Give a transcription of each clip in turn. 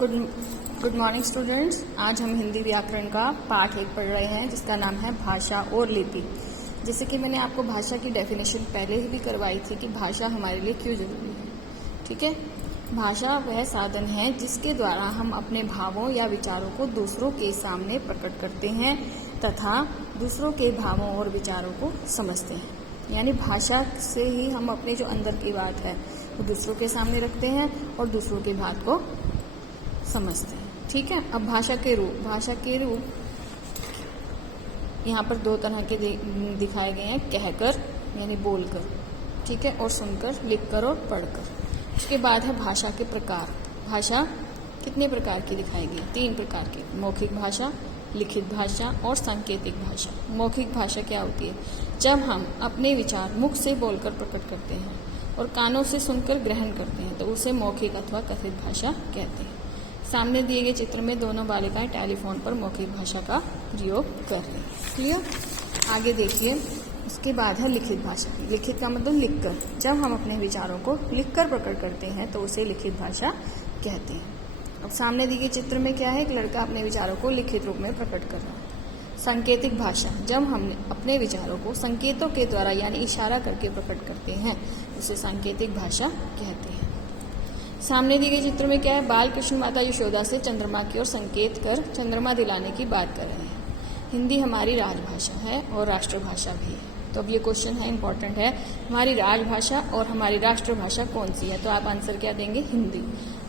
Good good morning students. आज हम हिंदी व्याकरण का पाठ 1 पढ़ रहे हैं जिसका नाम है भाषा और लिपि। जैसे कि मैंने आपको भाषा की डेफिनेशन पहले ही भी करवाई थी कि भाषा हमारे लिए क्यों जरूरी है। ठीक है, भाषा वह साधन है जिसके द्वारा हम अपने भावों या विचारों को दूसरों के सामने प्रकट करते हैं तथा दूसरों के भावों और विचारों को समझते हैं। यानी भाषा से ही हम अपने जो अंदर की बात है वो दूसरों के सामने रखते हैं और दूसरों की बात को समझते हैं। ठीक है, अब भाषा के रूप यहाँ पर 2 तरह के दिखाए गए हैं, कहकर यानी बोलकर, ठीक है, और सुनकर, लिखकर और पढ़कर। उसके बाद है भाषा के प्रकार। भाषा कितने प्रकार की दिखाई गई? 3 प्रकार की, मौखिक भाषा, लिखित भाषा और सांकेतिक भाषा। मौखिक भाषा क्या होती है? जब हम अपने विचार मुख से बोलकर प्रकट करते हैं और कानों से सुनकर ग्रहण करते हैं तो उसे मौखिक अथवा कथित भाषा कहते हैं। सामने दिए गए चित्र में दोनों बालिकाएं टेलीफोन पर मौखिक भाषा का प्रयोग कर रही हैं। क्लियर? आगे देखिए, उसके बाद है लिखित भाषा। लिखित का मतलब लिखकर। जब हम अपने विचारों को लिखकर प्रकट करते हैं तो उसे लिखित भाषा कहते हैं। अब सामने दिए गए चित्र में क्या है? एक लड़का अपने विचारों को लिखित रूप में प्रकट कर रहा है। सांकेतिक भाषा, जब हम अपने विचारों को संकेतों के द्वारा यानी इशारा करके प्रकट करते हैं उसे सांकेतिक भाषा कहते हैं। सामने दिए गए चित्र में क्या है? बाल कृष्ण माता यशोदा से चंद्रमा की ओर संकेत कर चंद्रमा दिलाने की बात कर रहे हैं। हिंदी हमारी राजभाषा है और राष्ट्रभाषा भी है। तो अब ये क्वेश्चन है, इंपॉर्टेंट है, हमारी राजभाषा और हमारी राष्ट्रभाषा कौन सी है? तो आप आंसर क्या देंगे? हिंदी।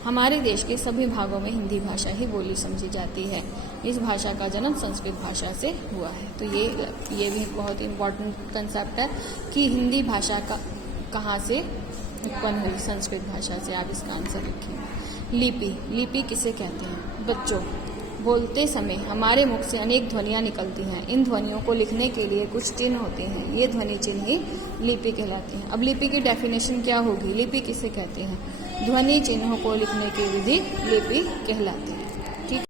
हमारे देश के सभी भागों में हिंदी भाषा ही बोली समझी जाती है। इस भाषा का जन्म संस्कृत भाषा से हुआ है। तो ये भी बहुत इम्पोर्टेंट कंसेप्ट है कि हिंदी भाषा का कहाँ से उत्पन्न हुई? संस्कृत भाषा से। आप इसका आंसर लिखिए। लिपि किसे कहते हैं? बच्चों, बोलते समय हमारे मुख से अनेक ध्वनियाँ निकलती हैं। इन ध्वनियों को लिखने के लिए कुछ चिन्ह होते हैं। ये ध्वनि चिन्ह ही लिपि कहलाती हैं। अब लिपि की डेफिनेशन क्या होगी? लिपि किसे कहते हैं? ध्वनि चिन्हों को लिखने की विधि लिपि कहलाती है।